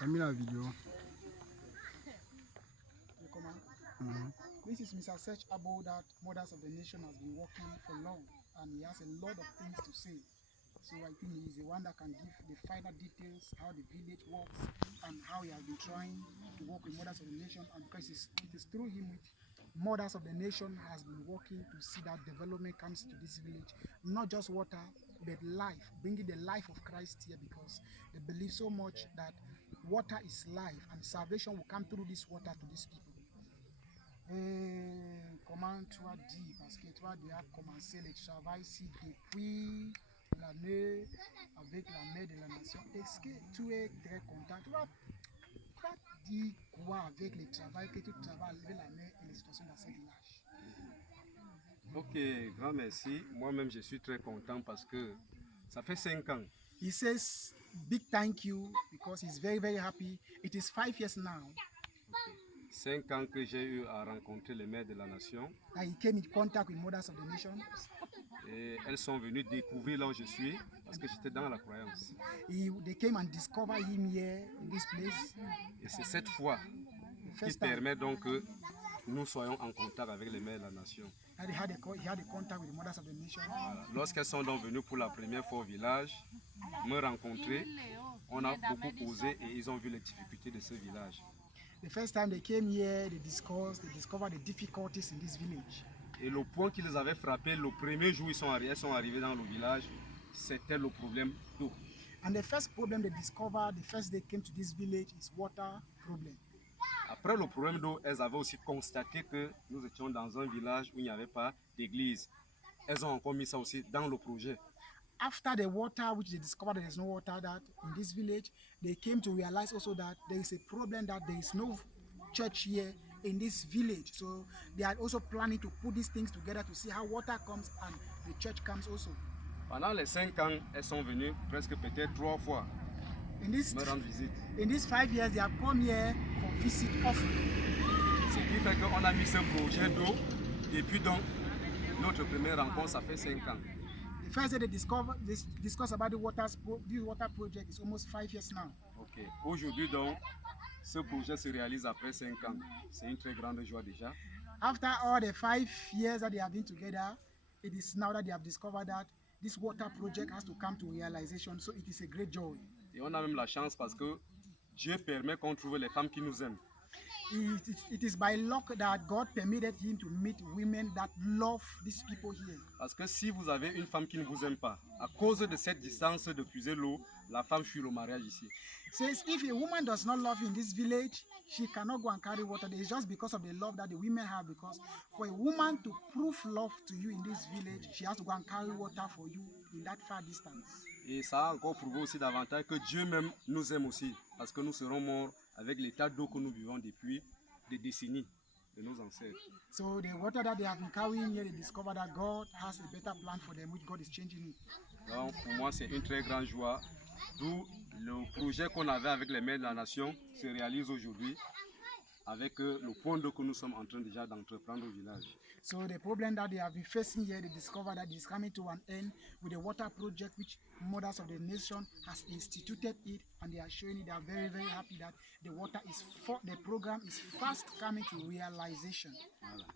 T'as mis la vidéo. This is Mr. Search Abo that Mothers of the Nation has been working for long, and he has a lot of things to say. So I think he is the one that can give the final details, how the village works, and how he has been trying to work with Mothers of the Nation. And because it is through him with Mothers of the Nation has been working to see that development comes to this village, not just water, but life, bringing the life of Christ here, because they believe so much that water is life and salvation will come through this water to these people. Comment tu as dit, parce que toi tu as commencé le travail ici depuis l'année avec la mère de la nation. Est-ce que tu es très content? Tu vas dire quoi avec le travail que tu travailles avec la mère et les situations dans ce village? Ok, grand merci. Moi-même, je suis très content parce que ça fait 5 ans. He says big thank you because he's very, very happy. It is 5 years now. 5 ans que j'ai eu à rencontrer les mères de la nation. That he came in contact with Mothers of the Nation. Et elles sont venues découvrir là où je suis parce que j'étais dans la croyance. They came and discovered him here in this place. Et c'est cette foi qui permet donc que nous soyons en contact avec les mères de la nation. He had a contact with the Mothers of the Nation. Voilà. Lorsqu'elles sont donc venues pour la première fois au village, me rencontrer, on a beaucoup causé et ils ont vu les difficultés de ce village. The first time they came here, they discovered the difficulties in this village. Et le point qui les avait frappé le premier jour où elles sont arrivés dans le village, c'était le problème d'eau. And the first problem they discovered, the first they came to this village, is water problem. Après le problème d'eau, elles avaient aussi constaté que nous étions dans un village où il n'y avait pas d'église. Elles ont encore mis ça aussi dans le projet. After the water, which they discovered there is no water that in this village, they came to realize also that there is a problem that there is no church here in this village. So they are also planning to put these things together to see how water comes and the church comes also. Pendant les 5 ans, elles sont venues presque peut-être 3 fois me rendre visite. In these 5 years, they have come here for visit often. Ce qui fait qu'on a mis ce projet d'eau depuis donc notre première rencontre, ça fait 5 ans. The first day they discuss about this water project is almost 5 years now. Ok. Aujourd'hui donc, ce projet se réalise après 5 ans. C'est une très grande joie déjà. After all the 5 years that they have been together, it is now that they have discovered that this water project has to come to realization. So it is a great joy. Et on a même la chance parce que Dieu permet qu'on trouve les femmes qui nous aiment. It is by luck that God permitted him to meet women that love these people here. Parce que si vous avez une femme qui ne vous aime pas, à cause de cette distance de puiser l'eau, la femme fuit le mariage ici. Says if a woman does not love you in this village, she cannot go and carry water. It's just because of the love that the women have. Because for a woman to prove love to you in this village, she has to go and carry water for you in that far distance. Et ça a encore prouvé aussi davantage que Dieu même nous aime aussi. Parce que nous serons morts avec l'état d'eau que nous vivons depuis des décennies de nos ancêtres. So the water that they have been carrying here, they discover that God has a better plan for them, which God is changing it. Donc pour moi c'est une très grande joie. D'où le projet qu'on avait avec les mères de la nation se réalise aujourd'hui avec le point d'eau que nous sommes en train déjà d'entreprendre au village. So the problem that they have been facing here, they discover that it's coming to an end with the water project which Mothers of the Nation has instituted it, and they are showing it. They are very, very happy that the program is fast coming to realization. Voilà.